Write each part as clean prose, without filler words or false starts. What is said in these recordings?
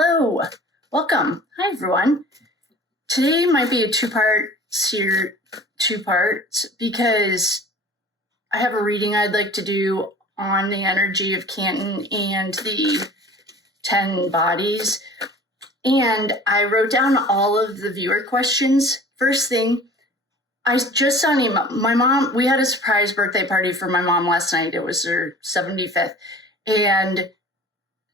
Hello, welcome. Hi, everyone. Today might be a two parts because I have a reading I'd like to do on the energy of Canton and the 10 bodies. And I wrote down all of the viewer questions. First thing, I just saw an email. My mom, we had a surprise birthday party for my mom last night. It was her 75th. And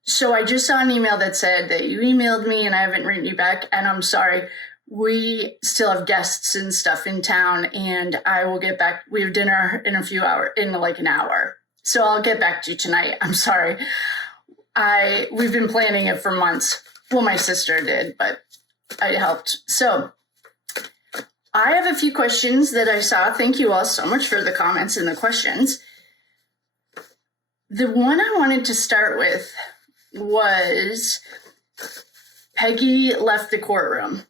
so I just saw an email that said that you emailed me and I haven't written you back. And I'm sorry. We still have guests and stuff in town, and I will get back. We have dinner in an hour. So I'll get back to you tonight. I'm sorry. We've been planning it for months. Well, my sister did, but I helped. So I have a few questions that I saw. Thank you all so much for the comments and the questions. The one I wanted to start with was Peggy left the courtroom.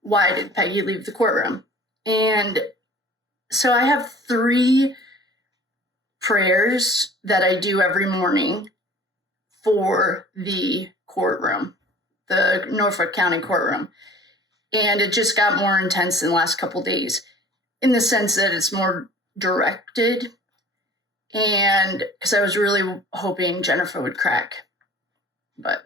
Why did Peggy leave the courtroom? And so I have 3 prayers that I do every morning for the courtroom, the Norfolk County courtroom. And it just got more intense in the last couple days in the sense that it's more directed. And because I was really hoping Jennifer would crack, but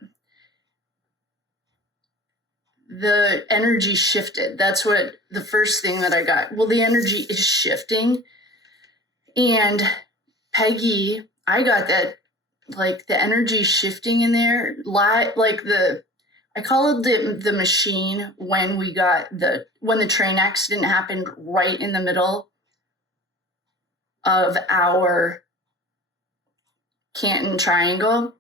the energy shifted. That's what the first thing that I got. Well, the energy is shifting. And Peggy, I got that, like the energy shifting in there, I call it the machine when the train accident happened right in the middle of our Canton triangle.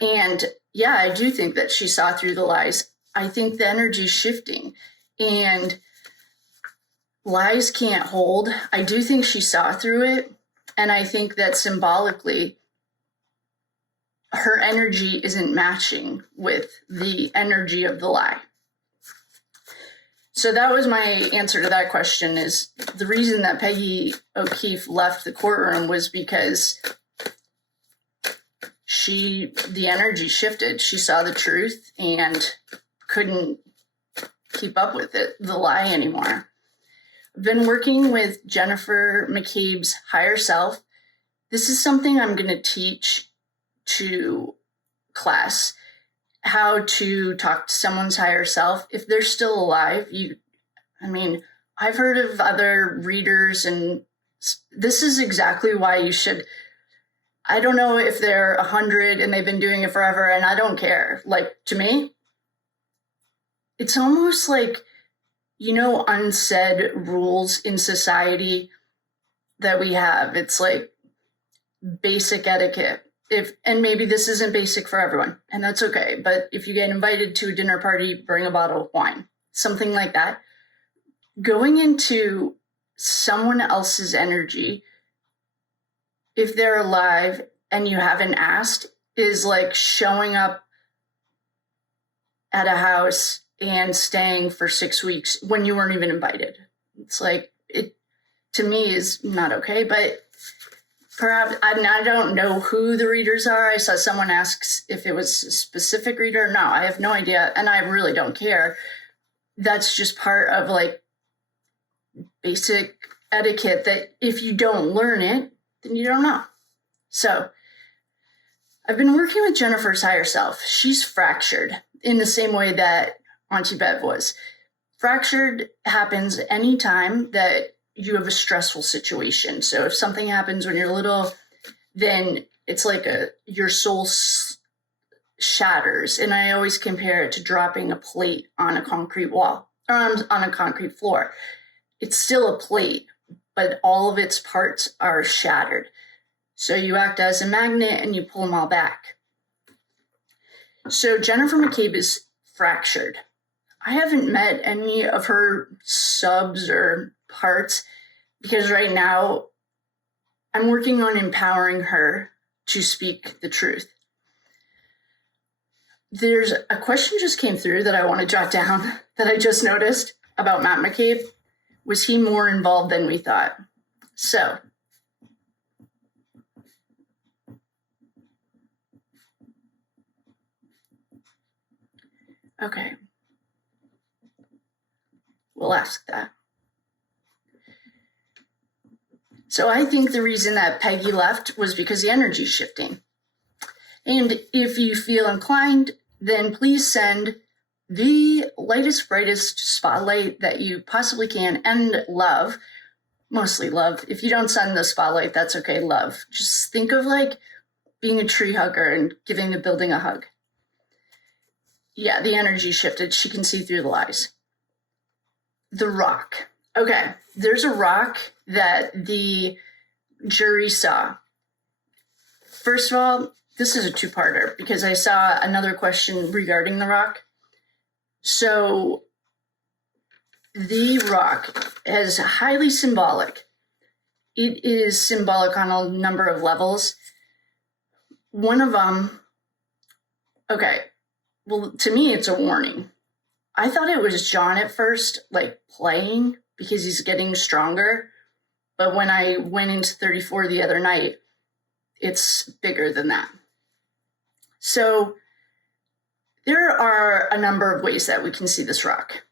And yeah, I do think that she saw through the lies. I think the energy's shifting and lies can't hold. I do think she saw through it. And I think that symbolically, her energy isn't matching with the energy of the lie. So that was my answer to that question, is the reason that Peggy O'Keefe left the courtroom was because the energy shifted. She saw the truth and couldn't keep up with the lie anymore. I've been working with Jennifer McCabe's higher self. This is something I'm going to teach to class, how to talk to someone's higher self if they're still alive. I've heard of other readers, and this is exactly why you should. I don't know if they're 100 and they've been doing it forever, and I don't care. Like, to me, it's almost like, unsaid rules in society that we have. It's like basic etiquette. And maybe this isn't basic for everyone, and that's okay. But if you get invited to a dinner party, bring a bottle of wine, something like that. Going into someone else's energy, if they're alive and you haven't asked, is like showing up at a house and staying for 6 weeks when you weren't even invited. It's like, it to me is not okay, but perhaps, I don't know who the readers are. I saw someone asks if it was a specific reader. No, I have no idea, and I really don't care. That's just part of like basic etiquette that if you don't learn it, then you don't know. So I've been working with Jennifer's higher self. She's fractured in the same way that Auntie Bev was. Fractured happens anytime that you have a stressful situation. So if something happens when you're little, then it's like your soul shatters. And I always compare it to dropping a plate on a concrete wall, or on a concrete floor. It's still a plate, but all of its parts are shattered. So you act as a magnet and you pull them all back. So Jennifer McCabe is fractured. I haven't met any of her subs or parts because right now I'm working on empowering her to speak the truth. There's a question just came through that I want to jot down that I just noticed about Matt McCabe. Was he more involved than we thought? So Okay. We'll ask that. So I think the reason that Peggy left was because the energy's shifting. And if you feel inclined, then please send the lightest, brightest spotlight that you possibly can, and love, mostly love. If you don't send the spotlight, that's okay, love. Just think of like being a tree hugger and giving the building a hug. Yeah, the energy shifted. She can see through the lies. The rock. Okay, there's a rock that the jury saw. First of all, this is a two-parter because I saw another question regarding the rock. So the rock is highly symbolic. It is symbolic on a number of levels. One of them, okay, well, to me, it's a warning. I thought it was John at first, like playing because he's getting stronger. But when I went into 34 the other night, it's bigger than that. So there are a number of ways that we can see this rock.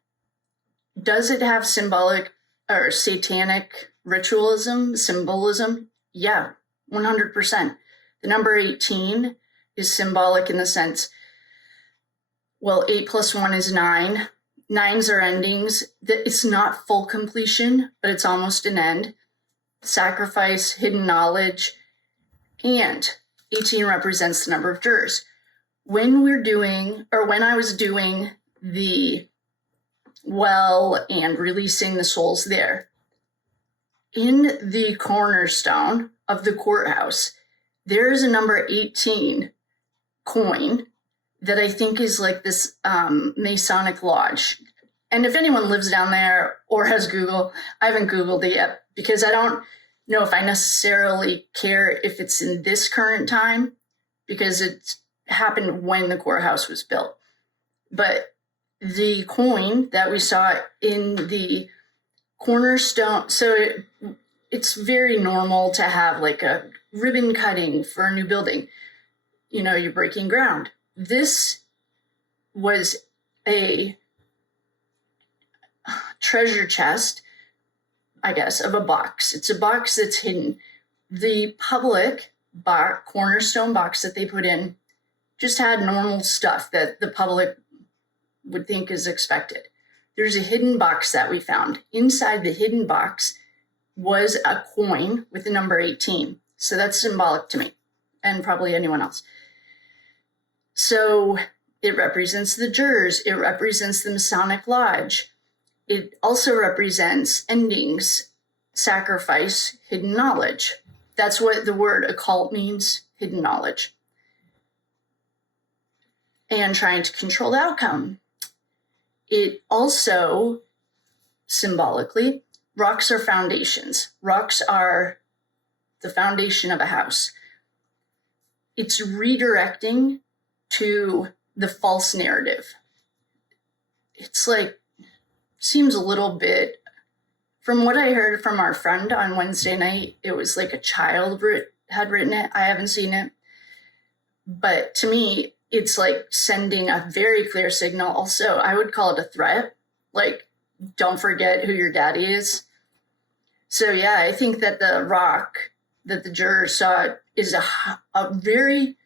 Does it have symbolic or satanic ritualism, symbolism? Yeah, 100%. The number 18 is symbolic in the sense, well, 8 plus 1 is 9. 9s are endings. It's not full completion, but it's almost an end. Sacrifice, hidden knowledge, and 18 represents the number of jurors. When I was doing the well and releasing the souls there, in the cornerstone of the courthouse, there is a number 18 coin that I think is like this Masonic lodge. And if anyone lives down there or has Google, I haven't Googled it yet because I don't know if I necessarily care if it's in this current time because it happened when the courthouse was built. But the coin that we saw in the cornerstone, so it's very normal to have like a ribbon cutting for a new building. You know, you're breaking ground. This was a treasure chest, I guess, of a box. It's a box that's hidden. The public cornerstone box that they put in just had normal stuff that the public would think is expected. There's a hidden box that we found. Inside the hidden box was a coin with the number 18. So that's symbolic to me and probably anyone else. So it represents the jurors. It represents the Masonic Lodge. It also represents endings, sacrifice, hidden knowledge. That's what the word occult means, hidden knowledge. And trying to control the outcome. It also, symbolically, rocks are foundations. Rocks are the foundation of a house. It's redirecting to the false narrative. It's like, seems a little bit, from what I heard from our friend on Wednesday night, it was like a child had written it. I haven't seen it. But to me, it's like sending a very clear signal. Also, I would call it a threat. Like, don't forget who your daddy is. So yeah, I think that the rock that the jurors saw is a very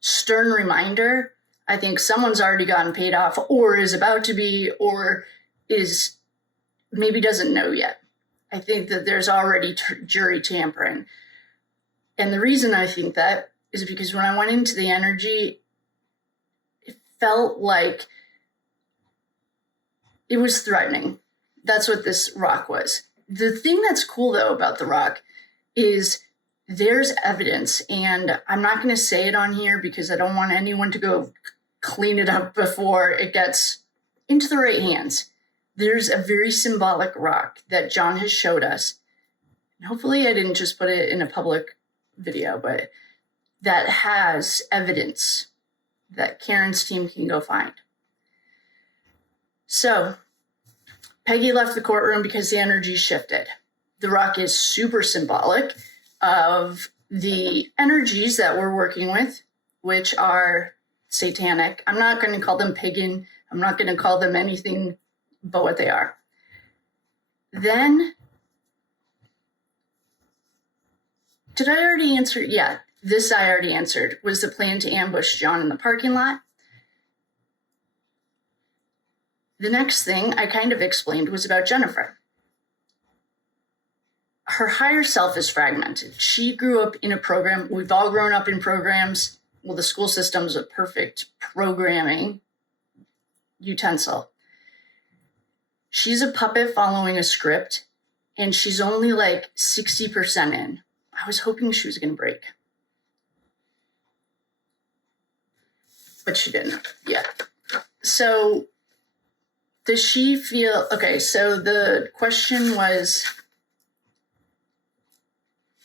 stern reminder. I think someone's already gotten paid off or is about to be or is maybe doesn't know yet. I think that there's already jury tampering. And the reason I think that is because when I went into the energy, it felt like it was threatening. That's what this rock was. The thing that's cool though about the rock is there's evidence, and I'm not going to say it on here because I don't want anyone to go clean it up before it gets into the right hands. There's a very symbolic rock that John has showed us. And hopefully I didn't just put it in a public video, but that has evidence that Karen's team can go find. So Peggy left the courtroom because the energy shifted. The rock is super symbolic of the energies that we're working with, which are satanic. I'm not going to call them pagan. I'm not going to call them anything but what they are. Then, did I already answer? Yeah, this I already answered. Was the plan to ambush John in the parking lot? The next thing I kind of explained was about Jennifer. Her higher self is fragmented. She grew up in a program. We've all grown up in programs. Well, the school system's a perfect programming utensil. She's a puppet following a script, and she's only like 60% in. I was hoping she was going to break. But she didn't. Yeah. So does she feel... Okay, so the question was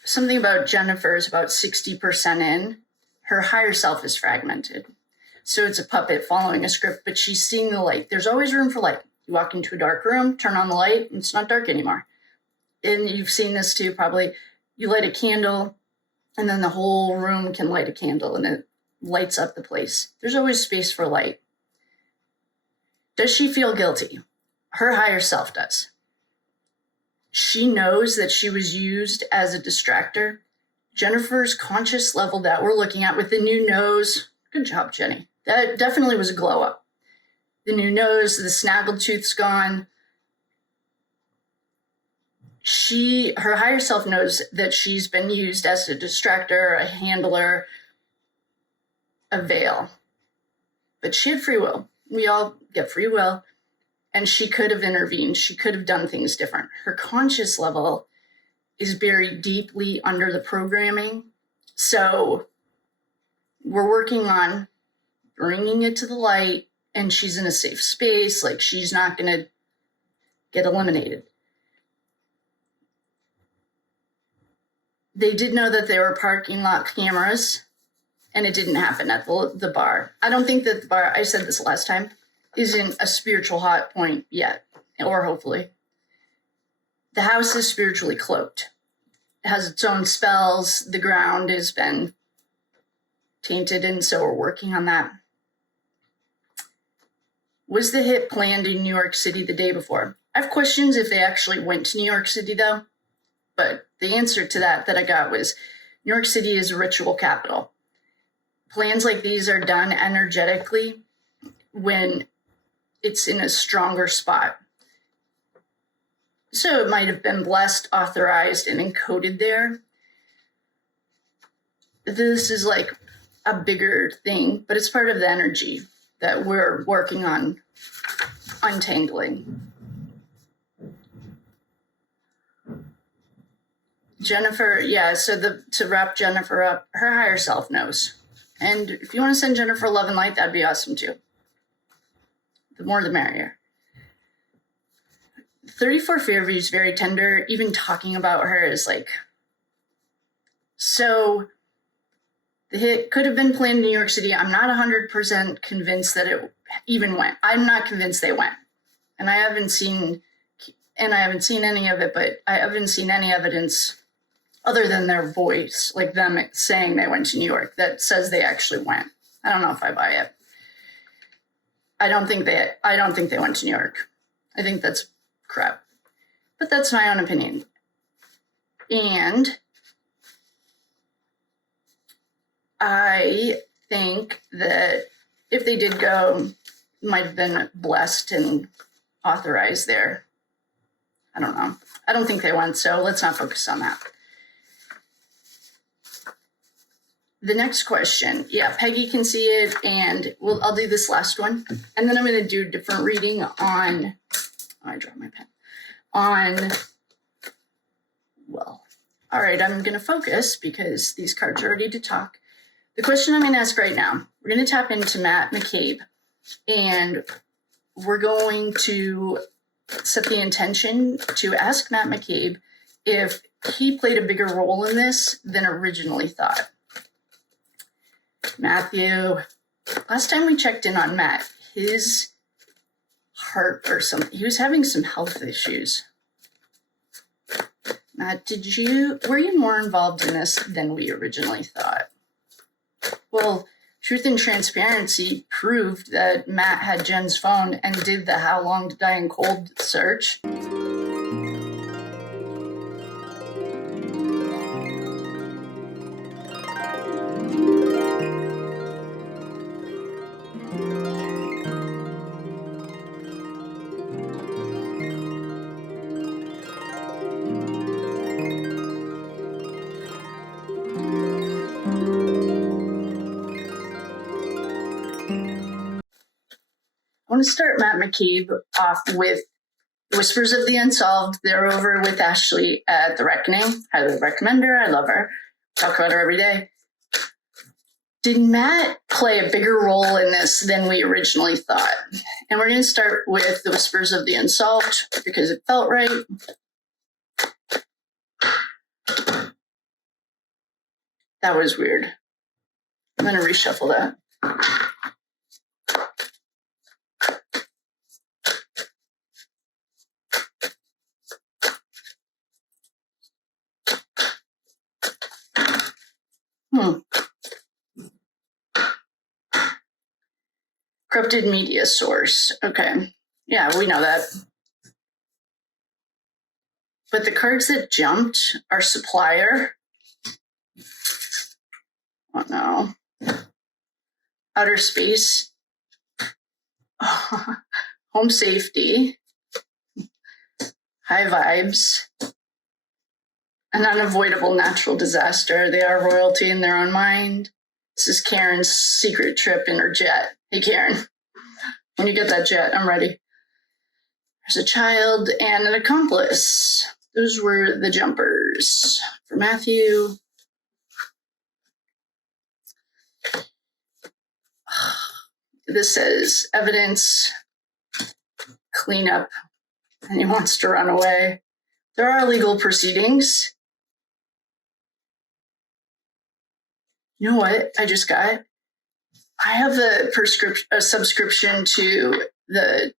something about Jennifer's about 60% in. Her higher self is fragmented. So it's a puppet following a script, but she's seeing the light. There's always room for light. You walk into a dark room, turn on the light, and it's not dark anymore. And you've seen this too, probably. You light a candle, and then the whole room can light a candle, and it lights up the place. There's always space for light. Does she feel guilty? Her higher self does. She knows that she was used as a distractor. Jennifer's conscious level that we're looking at with the new nose. Good job, Jenny. That definitely was a glow up. The new nose, the snaggled tooth's gone. Her higher self knows that she's been used as a distractor, a handler, a veil. But she had free will. We all get free will. And she could have intervened. She could have done things different. Her conscious level is buried deeply under the programming. So we're working on bringing it to the light, and she's in a safe space. Like, she's not going to get eliminated. They did know that there were parking lot cameras, and it didn't happen at the bar. I don't think that the bar, I said this last time, isn't a spiritual hot point yet, or hopefully. The house is spiritually cloaked. It has its own spells. The ground has been tainted, and so we're working on that. Was the hit planned in New York City the day before? I have questions if they actually went to New York City, though. But the answer to that I got was New York City is a ritual capital. Plans like these are done energetically when it's in a stronger spot. So it might have been blessed, authorized, and encoded there. This is like a bigger thing, but it's part of the energy that we're working on untangling. Jennifer, yeah, so to wrap Jennifer up, her higher self knows. And if you want to send Jennifer love and light, that'd be awesome too. The more the merrier. 34 Fairview is very tender. Even talking about her is like... So the hit could have been planned in New York City. I'm not 100% convinced that it even went. I'm not convinced they went. And I haven't seen any of it, but I haven't seen any evidence other than their voice, like them saying they went to New York, that says they actually went. I don't know if I buy it. I don't think they went to New York. I think that's crap. But that's my own opinion. And I think that if they did go, it might have been blessed and authorized there. I don't know. I don't think they went, so let's not focus on that. The next question, yeah, Peggy can see it, and I'll do this last one, and then I'm going to do a different reading on, I dropped my pen, all right, I'm going to focus because these cards are ready to talk. The question I'm going to ask right now, we're going to tap into Matt McCabe, and we're going to set the intention to ask Matt McCabe if he played a bigger role in this than originally thought. Matthew, last time we checked in on Matt, his heart or something, he was having some health issues. Matt, were you more involved in this than we originally thought? Well, Truth and Transparency proved that Matt had Jen's phone and did the how long to die in cold search. I want to start Matt McCabe off with Whispers of the Unsolved. They're over with Ashley at The Reckoning. Highly recommend her. I love her. Talk about her every day. Did Matt play a bigger role in this than we originally thought? And we're going to start with The Whispers of the Unsolved because it felt right. That was weird. I'm going to reshuffle that. Corrupted media source. Okay. Yeah, we know that. But the cards that jumped are supplier. Oh no. Outer space. Home safety. High vibes. An unavoidable natural disaster. They are royalty in their own mind. This is Karen's secret trip in her jet. Hey, Karen, when you get that jet, I'm ready. There's a child and an accomplice. Those were the jumpers for Matthew. This says evidence, cleanup, and he wants to run away. There are legal proceedings. You know what I just got? I have a subscription to the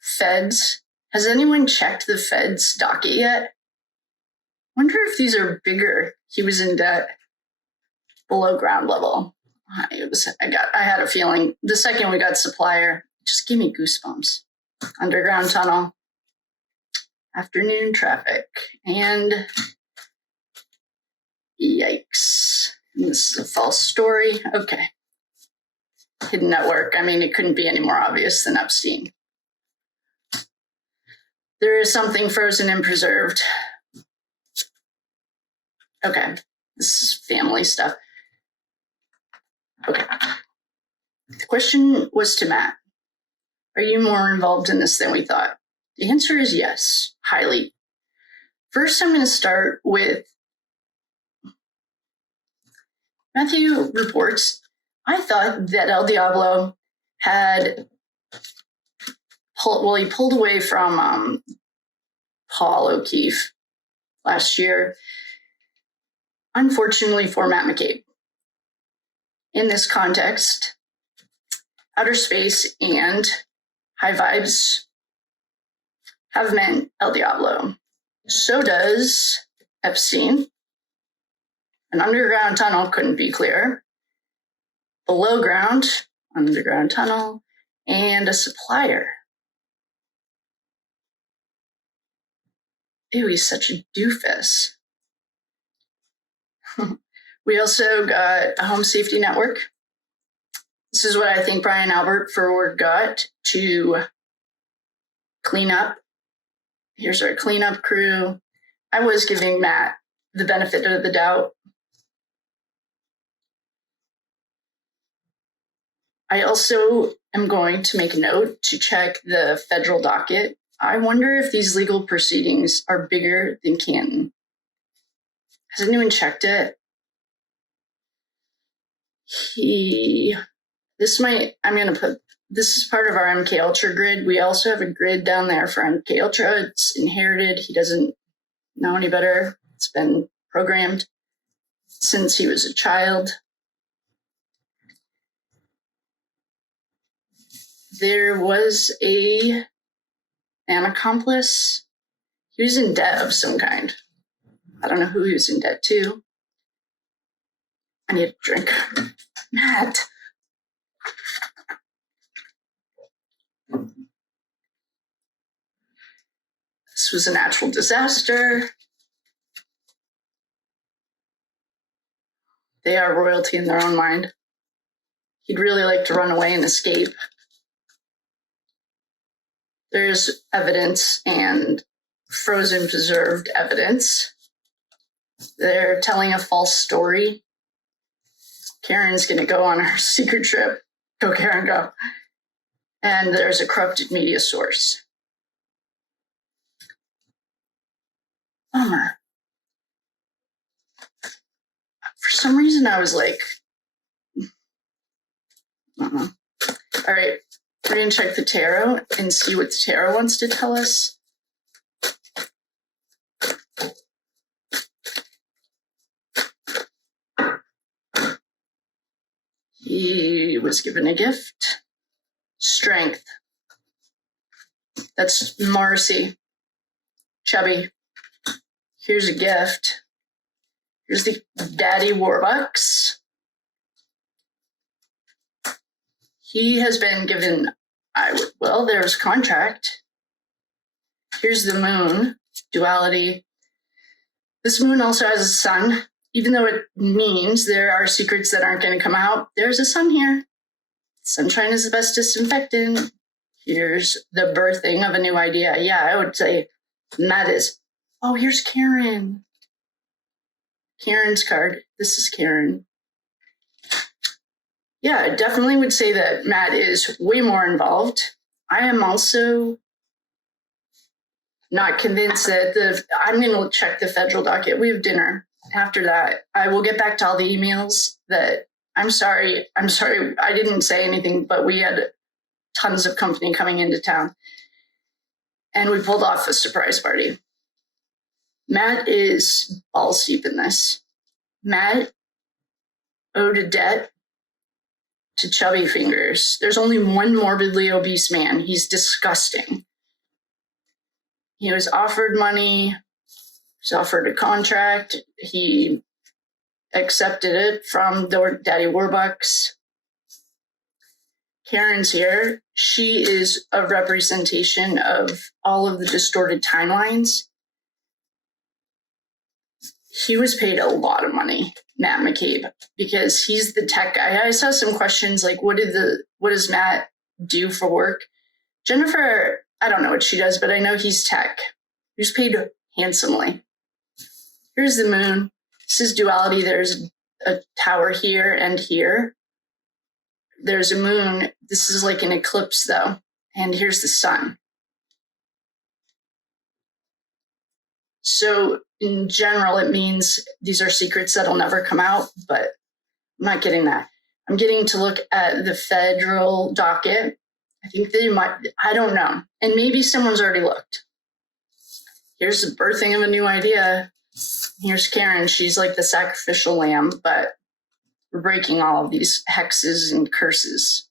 feds. Has anyone checked the feds docket yet? Wonder if these are bigger. He was in debt below ground level. I had a feeling the second we got supplier, just give me goosebumps. Underground tunnel, afternoon traffic, and yikes. And this is a false story. Okay. Hidden network. I mean, it couldn't be any more obvious than Epstein. There is something frozen and preserved. Okay. This is family stuff. Okay. The question was to Matt. Are you more involved in this than we thought? The answer is yes, highly. First, I'm going to start with Matthew reports. I thought that El Diablo had he pulled away from Paul O'Keefe last year, unfortunately for Matt McCabe. In this context, outer space and high vibes have meant El Diablo. So does Epstein. An underground tunnel couldn't be clearer. Below ground, underground tunnel, and a supplier. Ew, he's such a doofus. We also got a home safety network. This is what I think Brian Albert Forward got to clean up. Here's our cleanup crew. I was giving Matt the benefit of the doubt. I also am going to make a note to check the federal docket. I wonder if these legal proceedings are bigger than Canton. Has anyone checked it? This is part of our MK Ultra grid. We also have a grid down there for MK Ultra. It's inherited. He doesn't know any better. It's been programmed since he was a child. There was an accomplice. He was in debt of some kind. I don't know who he was in debt to. I need a drink. Matt. This was a natural disaster. They are royalty in their own mind. He'd really like to run away and escape. There's evidence and frozen preserved evidence. They're telling a false story. Karen's going to go on her secret trip. Go, Karen, go. And there's a corrupted media source. Bummer. For some reason, I was like, all right, we're going to check the tarot and see what the tarot wants to tell us. He was given a gift. Strength. That's Marcy. Chubby. Here's a gift. Here's the Daddy Warbucks. He has been given, there's contract. Here's the moon, duality. This moon also has a sun. Even though it means there are secrets that aren't going to come out, there's a sun here. Sunshine is the best disinfectant. Here's the birthing of a new idea. Yeah, I would say Matt is. Oh, here's Karen. Karen's card. This is Karen. Yeah, I definitely would say that Matt is way more involved. I am also not convinced that I'm going to check the federal docket. We have dinner. After that, I will get back to all the emails that I'm sorry, I didn't say anything, but we had tons of company coming into town. And we pulled off a surprise party. Matt is balls deep in this. Matt owed a debt to Chubby Fingers. There's only one morbidly obese man. He's disgusting. He was offered money. He was offered a contract. He accepted it from Daddy Warbucks. Karen's here. She is a representation of all of the distorted timelines. He was paid a lot of money, Matt McCabe, because he's the tech guy. I saw some questions like, what does Matt do for work? Jennifer, I don't know what she does, but I know he's tech. He was paid handsomely. Here's the moon. This is duality. There's a tower here and here. There's a moon. This is like an eclipse, though. And here's the sun. So in general, it means these are secrets that'll never come out, but I'm not getting that. I'm getting to look at the federal docket. I think they might, I don't know. And maybe someone's already looked. Here's the birthing of a new idea. Here's Karen. She's like the sacrificial lamb, but we're breaking all of these hexes and curses.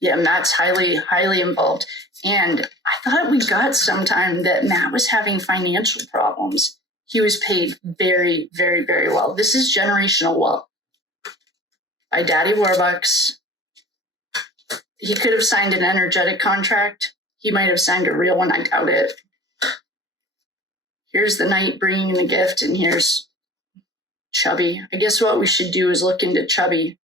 Yeah, Matt's highly, highly involved. And I thought we got sometime that Matt was having financial problems. He was paid very, very, very well. This is generational wealth by Daddy Warbucks. He could have signed an energetic contract. He might have signed a real one. I doubt it. Here's the knight bringing the gift, and here's Chubby. I guess what we should do is look into Chubby.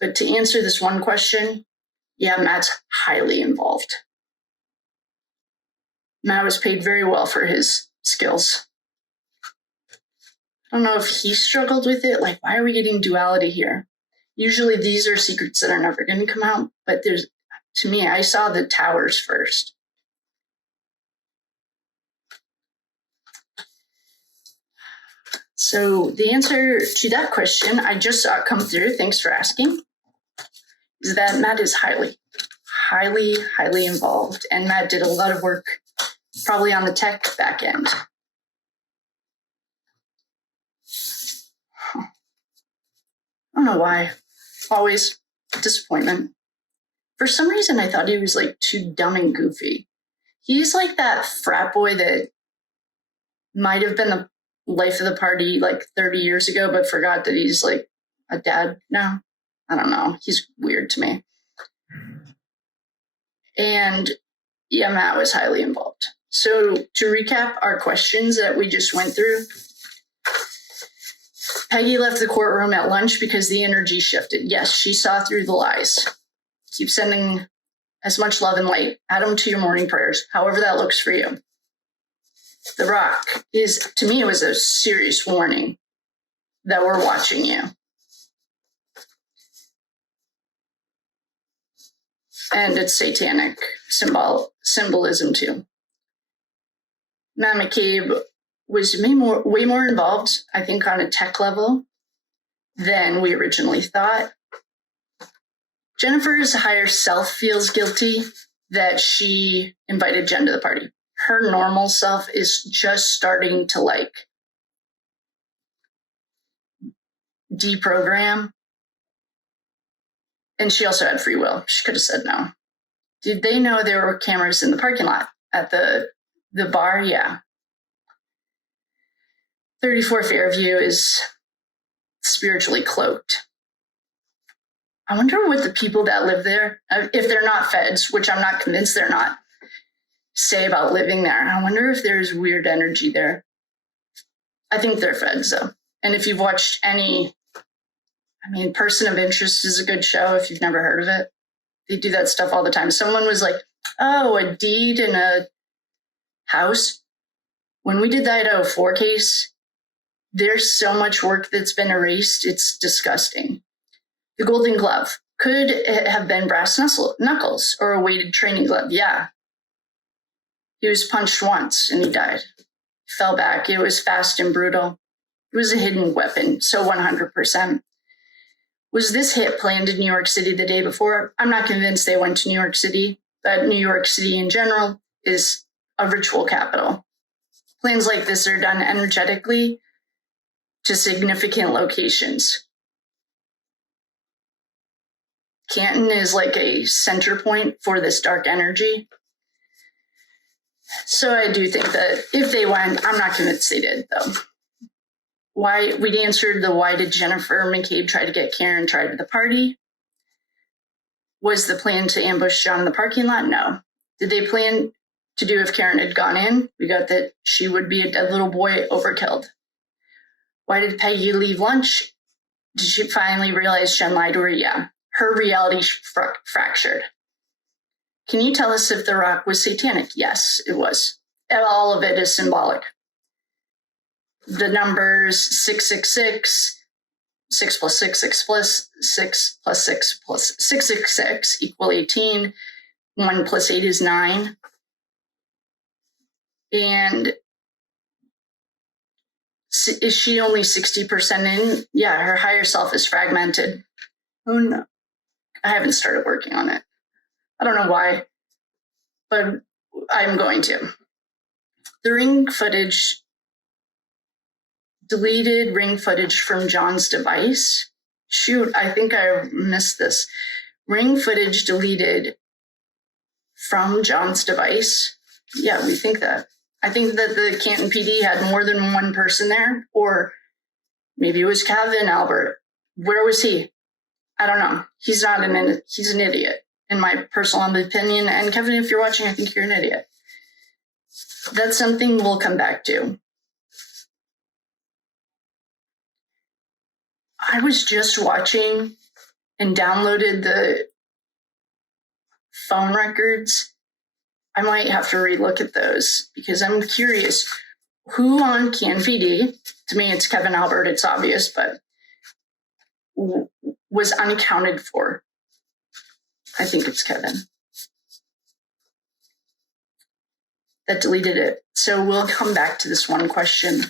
But to answer this one question, yeah, Matt's highly involved. Matt was paid very well for his skills. I don't know if he struggled with it. Like, why are we getting duality here? Usually these are secrets that are never going to come out. But to me, I saw the towers first. So the answer to that question, I just saw it come through. Thanks for asking. Is that Matt is highly, highly, highly involved. And Matt did a lot of work probably on the tech back end. I don't know why. Always disappointment. For some reason, I thought he was like too dumb and goofy. He's like that frat boy that might have been life of the party like 30 years ago, but forgot that he's like a dad now. I don't know. He's weird to me. And yeah, Matt was highly involved. So to recap our questions that we just went through, Peggy left the courtroom at lunch because the energy shifted. Yes, she saw through the lies. Keep sending as much love and light. Add them to your morning prayers, however that looks for you. The Rock is, to me, it was a serious warning that we're watching you. And it's satanic symbolism too. Matt McCabe was way more involved, I think, on a tech level than we originally thought. Jennifer's higher self feels guilty that she invited Jen to the party. Her normal self is just starting to like deprogram. And she also had free will. She could have said no. Did they know there were cameras in the parking lot at the bar? Yeah. 34 Fairview is spiritually cloaked. I wonder what the people that live there, if they're not feds, which I'm not convinced they're not, say about living there. I wonder if there's weird energy there. I think they're feds, though. And if you've watched any, Person of Interest is a good show if you've never heard of it. They do that stuff all the time. Someone was like, oh, a deed in a house. When we did the Idaho 4 case, there's so much work that's been erased. It's disgusting. The Golden Glove. Could it have been brass knuckles or a weighted training glove? Yeah. He was punched once and he died. He fell back. It was fast and brutal. It was a hidden weapon, so 100%. Was this hit planned in New York City the day before? I'm not convinced they went to New York City, but New York City in general is a ritual capital. Plans like this are done energetically to significant locations. Canton is like a center point for this dark energy. So I do think that if they went, I'm not convinced they did, though. Why we'd answered the why did Jennifer McCabe try to get Karen tried to the party? Was the plan to ambush John in the parking lot? No. Did they plan to do if Karen had gone in? We got that she would be a dead little boy overkilled. Why did Peggy leave lunch? Did she finally realize Jen lied to her? Yeah. Her reality fractured. Can you tell us if the Rock was satanic? Yes, it was. All of it is symbolic. The numbers 666, 6 plus 6, 6 plus 6 plus 6 plus 666 equal 18. 1 plus 8 is 9. And is she only 60% in? Yeah, her higher self is fragmented. Oh no. I haven't started working on it. I don't know why, but I'm going to. The ring footage, deleted ring footage from John's device. Shoot, I think I missed this. Ring footage deleted from John's device. Yeah, we think that. I think that the Canton PD had more than one person there, or maybe it was Kevin Albert. Where was he? I don't know. He's an idiot, in my personal opinion. And Kevin, if you're watching, I think you're an idiot. That's something we'll come back to. I was just watching and downloaded the phone records. I might have to relook at those because I'm curious who on Canton PD, to me it's Kevin Albert, it's obvious, but was unaccounted for. I think it's Kevin that deleted it. So we'll come back to this one question.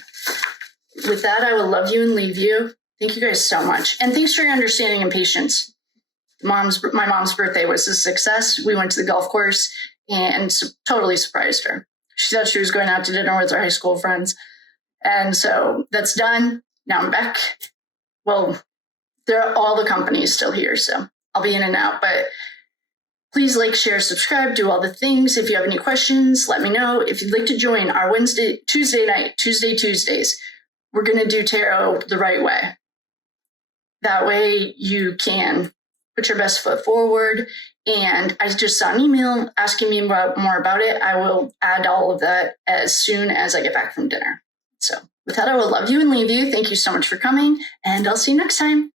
With that, I will love you and leave you. Thank you guys so much. And thanks for your understanding and patience. My mom's birthday was a success. We went to the golf course and totally surprised her. She thought she was going out to dinner with her high school friends. And so that's done. Now I'm back. Well, all the companies still here, so I'll be in and out. But please like, share, subscribe, do all the things. If you have any questions, let me know. If you'd like to join our Tuesdays, we're going to do tarot the right way. That way you can put your best foot forward. And I just saw an email asking me more about it. I will add all of that as soon as I get back from dinner. So with that, I will love you and leave you. Thank you so much for coming, and I'll see you next time.